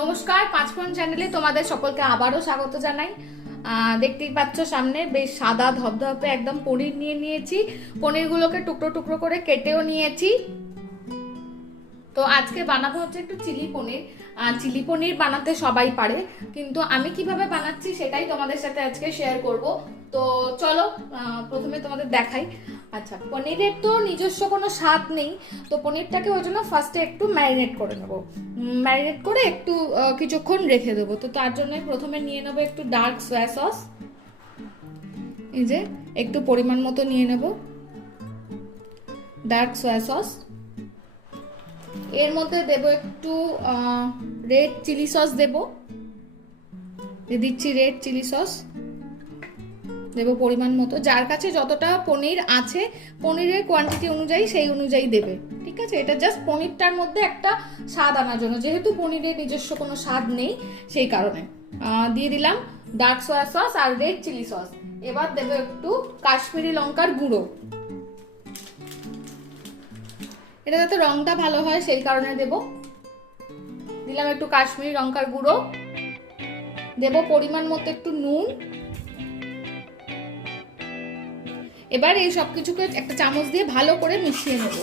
নমস্কার, পাঁচফোড়ন চ্যানেলে তোমাদের সকলকে আবারও স্বাগত জানাই। দেখতেই পাচ্ছ সামনে বেশ সাদা ধবধবে একদম পনির নিয়ে নিয়েছি। পনিরগুলোকে টুকরো টুকরো করে কেটেও নিয়েছি। তো আজকে বানাবো হচ্ছে একটু চিলি পনির। চিলি পনির বানাতে সবাই পারে, কিন্তু আমি কিভাবে বানাচ্ছি সেটাই তোমাদের সাথে আজকে শেয়ার করব। তো চলো প্রথমে তোমাদের দেখাই। আচ্ছা, পনিরের তো নিজস্ব কোনো স্বাদ নেই, তো পনিরটাকে ওই জন্য ফার্স্টে একটু ম্যারিনেট করে নেবো। ম্যারিনেট করে একটু কিছুক্ষণ রেখে দেবো। তো তার জন্য প্রথমে নিয়ে নেবো একটু ডার্ক সয়া সস। এই যে একটু পরিমাণ মতো নিয়ে নেব ডার্ক সয়া সস। এর মধ্যে দেব একটু রেড চিলি সস দেব। দিচ্ছি রেড চিলি সস, দেব পরিমাণ মতো। যার কাছে যতটা পনির আছে পনিরের কোয়ান্টিটি অনুযায়ী সেই অনুযায়ী দেবে, ঠিক আছে? এটা জাস্ট পনিরটার মধ্যে একটা স্বাদ আনার জন্য, যেহেতু পনিরের নিজস্ব কোনো স্বাদ নেই সেই কারণে দিয়ে দিলাম ডার্ক সয়া সস আর রেড চিলি সস। এবার দেব একটু কাশ্মীরি লঙ্কার গুঁড়ো। এটা যাতে রংটা ভালো হয় সেই কারণে দেব। দিলাম একটু কাশ্মীরি লঙ্কার গুঁড়ো, দেব পরিমাণ মতো একটু নুন। এবার এই সবকিছুকে একটা চামচ দিয়ে ভালো করে মিশিয়ে নেব।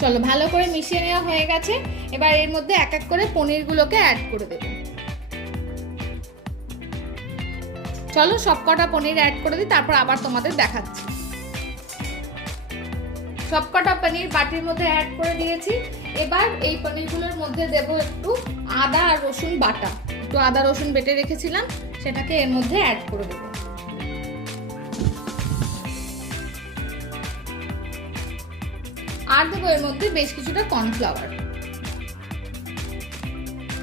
চলো, ভালো করে মিশিয়ে নেওয়া হয়ে গেছে। এবার এর মধ্যে এক এক করে পনিরগুলোকে অ্যাড করে দেব। চলো সবকটা পনির অ্যাড করে দিই, তারপর আবার তোমাদের দেখাচ্ছি। সবকটা পনির বাটির মধ্যে অ্যাড করে দিয়েছি। এবার এই পনিরগুলোর মধ্যে দেব একটু আদা আর রসুন বাটা। একটু আদা রসুন বেটে রেখেছিলাম, সেটাকে এর মধ্যে অ্যাড করে দেব। আর দেবো এর মধ্যে বেশ কিছুটা কর্নফ্লাওয়ার।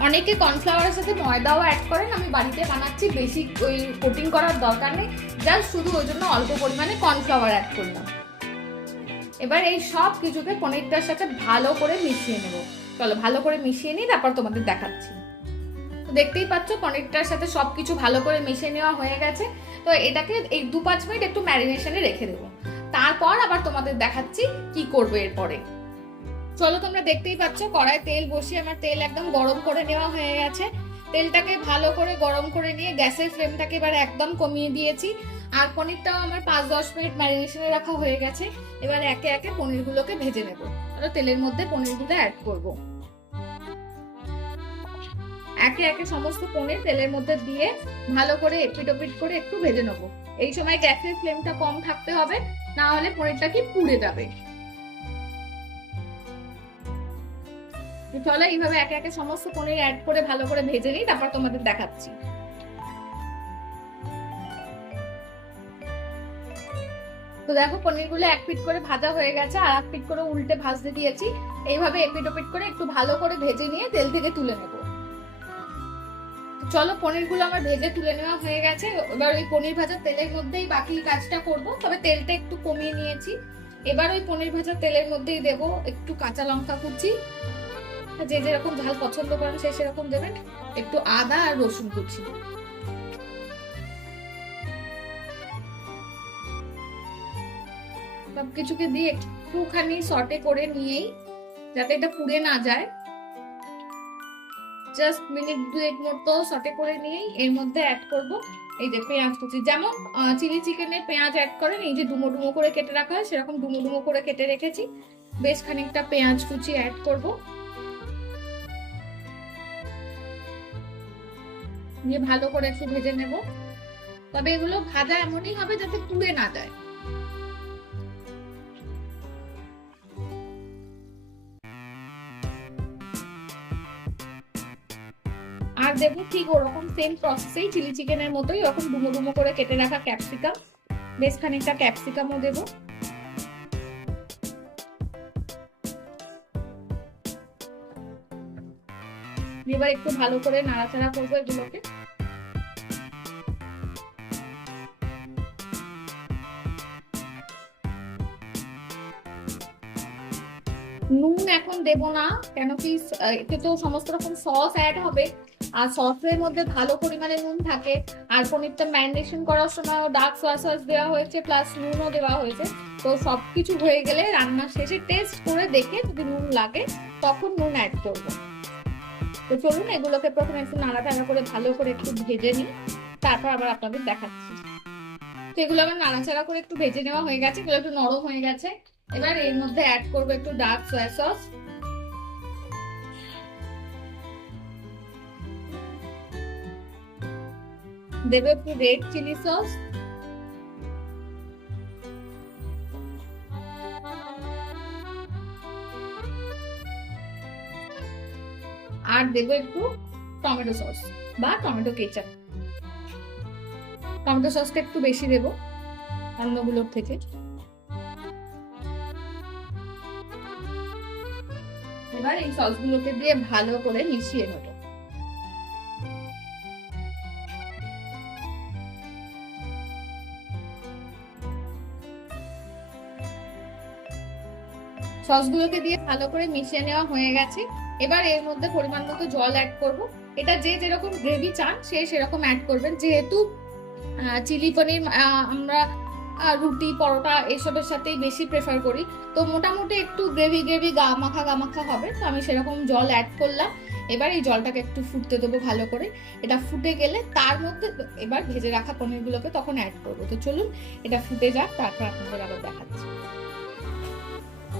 অনেকে কর্নফ্লাওয়ারের সাথে ময়দাও অ্যাড করেন, আমি বাড়িতে বানাচ্ছি, বেশি ওই কোটিং করার দরকার নেই, জাস্ট শুধু ওই জন্য অল্প পরিমাণে কর্নফ্লাওয়ার অ্যাড করলাম। এবার এই সব কিছুকে পনিরটার সাথে ভালো করে মিশিয়ে নেব। চলো ভালো করে মিশিয়ে নিই, তারপর তোমাদের দেখাচ্ছি। তো দেখতেই পাচ্ছ পনিরটার সাথে সবকিছু ভালো করে মিশিয়ে নেওয়া হয়ে গেছে। তো এটাকে এই 2-5 মিনিট একটু ম্যারিনেশনে রেখে দেবো, তারপর আবার তোমাদের দেখাচ্ছি কি করবো এরপরে। চলো, তোমরা দেখতেই পাচ্ছ কড়াই তেল বসিয়ে আমার তেল একদম গরম করে নেওয়া হয়ে গেছে। তেলটাকে ভালো করে গরম করে নিয়ে গ্যাসের ফ্লেমটাকে এবার একদম কমিয়ে দিয়েছি। আর পনিরটাও আমার 5-10 মিনিট ম্যারিনেশনে রাখা হয়ে গেছে। এবার একে একে পনিরগুলোকে ভেজে নেব। তেলের মধ্যে পনিরগুলো অ্যাড করব। একে একে সমস্ত পনির তেলের মধ্যে দিয়ে ভালো করে এপিট ওপিট করে একটু ভেজে নেব। এই সময় গ্যাসের ফ্লেমটা কম থাকতে হবে, না হলে পনিরটা কি পুড়ে যাবে। চলো এইভাবে একে একে সমস্ত পনির অ্যাড করে ভালো করে ভেজে নিই, তারপর তোমাদের দেখাচ্ছি। তো দেখো পনিরগুলো এক পিট করে ভাজা হয়ে গেছে, আর এক পিট করে উল্টে ভাজতে দিয়েছি। এইভাবে এপিট ওপিট করে একটু ভালো করে ভেজে নিয়ে তেল থেকে তুলে নেব। চলো, পনিরগুলো আমার ভেজে তুলে নেওয়া হয়ে গেছে। এবার ওই পনির ভাজা তেলের মধ্যেই বাকি কাজটা করব, তবে তেলটা একটু কমিয়ে নিয়েছি। এবার ওই পনির ভাজা তেলের মধ্যেই দেব একটু কাঁচা লঙ্কা কুচি, যে যেরকম ঝাল পছন্দ করেন সে সেরকম দেবেন, একটু আদা আর রসুন কুচি। সবকিছুকে দিয়ে একটুখানি সটে করে নিয়েই, যাতে এটা পুড়ে না যায়, জাস্ট মিনিট 2-1 মতো সটে করে নিয়েই এর মধ্যে অ্যাড করব এই যে পেঁয়াজ কুচি। যেমন চিলি চিকেনে পেঁয়াজ অ্যাড করেন, এই যে ডুমো ডুমো করে কেটে রাখা হয়, সেরকম ডুমো ডুমো করে কেটে রেখেছি। বেশ খানিকটা পেঁয়াজ কুচি অ্যাড করব, নিয়ে ভালো করে একটু ভেজে নেব। তবে এগুলো ভাজা এমনই হবে যাতে পুড়ে না যায়। আর দেবো ঠিক ওরকম সেম প্রসেসেই চিলি চিকেনের মতোই ওরকম ডুমো ডুমো করে কেটে রাখা ক্যাপসিকাম, বেশ খানিকটা ক্যাপসিকামও দেবো। এবার একটু ভালো করে নাড়াচাড়া করবো এগুলোকে। নুন এখন দেব না, কেন কি এতে তো সমস্ত রকম সস অ্যাড হবে, আর সসের মধ্যে ভালো পরিমাণে নুন থাকে, আর পনিরটা ম্যারিনেশন করার সময় ডার্ক সয়া সস দেওয়া হয়েছে, প্লাস নুনও দেওয়া হয়েছে। তো সবকিছু হয়ে গেলে রান্নার শেষে টেস্ট করে দেখে যদি নুন লাগে তখন নুন অ্যাড করব। তো চলুন এগুলোকে প্রথমে একটু নাড়াচাড়া করে ভালো করে একটু ভেজে নিই, তারপর আবার আপনাদের দেখাচ্ছি। তো এগুলো আমার নাড়াচাড়া করে একটু ভেজে নেওয়া হয়ে গেছে, এগুলো একটু নরম হয়ে গেছে। এবার এর মধ্যে অ্যাড করবো একটু ডার্ক সয়া সস, দেবো একটু রেড চিলি সস, আর দেবো একটু টমেটো সস বা টমেটো কেচাপ। টমেটো সসটা একটু বেশি দেবো অন্যগুলোর থেকে। এবার এই সসগুলোকে দিয়ে ভালো করে মিশিয়ে নেব। সসগুলোকে দিয়ে ভালো করে মিশিয়ে নেওয়া হয়ে গেছে। এবার এর মধ্যে পরিমাণ মতো জল অ্যাড করব। এটা যে যেরকম গ্রেভি চান সে সেরকম অ্যাড করবেন। যেহেতু চিলি পনির আমরা রুটি পরোটা এসবের সাথেই বেশি প্রেফার করি, তো মোটামুটি একটু গ্রেভি গ্রেভি গা মাখা হবে, তো আমি সেরকম জল অ্যাড করলাম। এবার এই জলটাকে একটু ফুটতে দেবো ভালো করে। এটা ফুটে গেলে তার মধ্যে এবার ভেজে রাখা পনিরগুলোকে তখন অ্যাড করবো। তো চলুন এটা ফুটে যাক, তারপর আপনাদের আবার দেখাচ্ছি।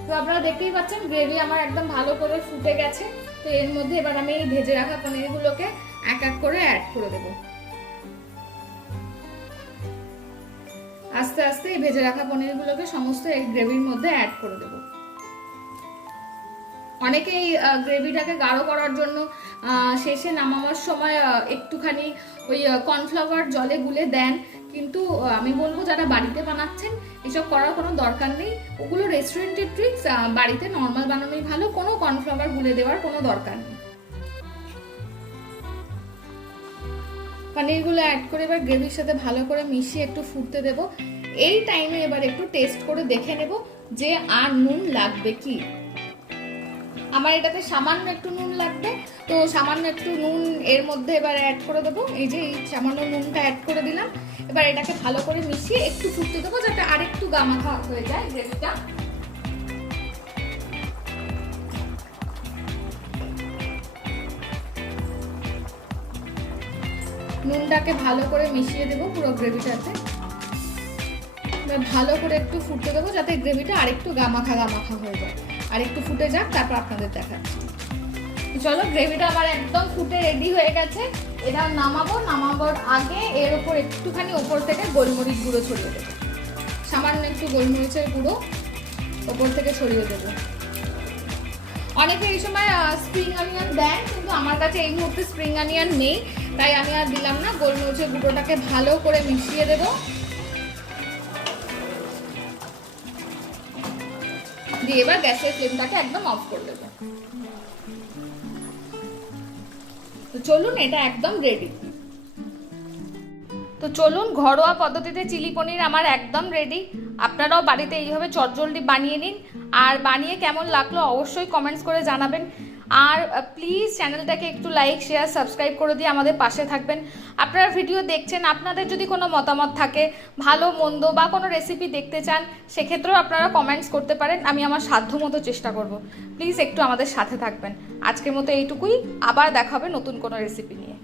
তো আপনারা দেখতেই পাচ্ছেন গ্রেভি আমার একদম ভালো করে ফুটে গেছে। তো এর মধ্যে এবার আমি এই ভেজে রাখা পনিরগুলোকে এক এক করে অ্যাড করে দেবো। আস্তে আস্তে এই ভেজে রাখা পনিরগুলোকে সমস্ত এই গ্রেভির মধ্যে অ্যাড করে দেবো। অনেকে এই গ্রেভিটাকে গাঢ় করার জন্য শেষে নামানোর সময় একটুখানি ওই কর্নফ্লাওয়ার জলে গুলে দেন, কিন্তু আমি বলবো যারা বাড়িতে বানাচ্ছেন এসব করার কোনো দরকার নেই। ওগুলো রেস্টুরেন্টের ট্রিক্স, বাড়িতে নর্মাল বানানোই ভালো, কোনো কর্নফ্লাওয়ার গুলে দেওয়ার কোনো দরকার নেই। পনিরগুলো অ্যাড করে এবার গ্রেভির সাথে ভালো করে মিশিয়ে একটু ফুটতে দেব। এই টাইমে এবার একটু টেস্ট করে দেখে নেব যে আর নুন লাগবে কি। আমার এটাতে সামান্য একটু নুন লাগবে, তো সামান্য একটু নুন এর মধ্যে এবার অ্যাড করে দেবো। এই যে এই সামান্য নুনটা অ্যাড করে দিলাম। এবার এটাকে ভালো করে মিশিয়ে একটু ফুটতে দেবো যাতে আরেকটু গামাখা হয়ে যায় গ্রেভিটা। নুনটাকে ভালো করে মিশিয়ে দেবো পুরো গ্রেভিটাতে। ভালো করে একটু ফুটতে দেবো যাতে গ্রেভিটা আরেকটু গামাখা হয়ে যায়। আর একটু ফুটে যাক, তারপর আপনাদের দেখাচ্ছি। চলো গ্রেভিটা আমার একদম ফুটে রেডি হয়ে গেছে। এটা নামাবোর আগে এর উপর একটুখানি ওপর থেকে গোলমরিচ গুঁড়ো ছড়িয়ে দেবো। সামান্য একটু গোলমরিচের গুঁড়ো ওপর থেকে ছড়িয়ে দেবো। অনেকে এই সময় স্প্রিং অনিয়ন দেয়, কিন্তু আমার কাছে এই মুহূর্তে স্প্রিং অনিয়ন নেই, তাই আমি আর দিলাম না। গোলমরিচের গুঁড়োটাকে ভালো করে মিশিয়ে দেবো, দিয়ে এবার গ্যাসের ফ্লেমটাকে একদম অফ করে দেবো। তো চলুন এটা একদম রেডি। তো চলুন ঘরোয়া পদ্ধতিতে চিলি পনির আমার একদম রেডি। আপনারাও বাড়িতে এইভাবে চটজলদি বানিয়ে নিন, আর বানিয়ে কেমন লাগলো অবশ্যই কমেন্টস করে জানাবেন। আর প্লিজ চ্যানেলটাকে একটু লাইক শেয়ার সাবস্ক্রাইব করে দিয়ে আমাদের পাশে থাকবেন। আপনারা ভিডিও দেখছেন, আপনাদের যদি কোনো মতামত থাকে, ভালো মন্দ বা কোনো রেসিপি দেখতে চান, সেক্ষেত্রেও আপনারা কমেন্টস করতে পারেন। আমি আমার সাধ্যমতো চেষ্টা করব। প্লিজ একটু আমাদের সাথে থাকবেন। আজকের মতো এইটুকুই, আবার দেখা হবে নতুন কোনো রেসিপি নিয়ে।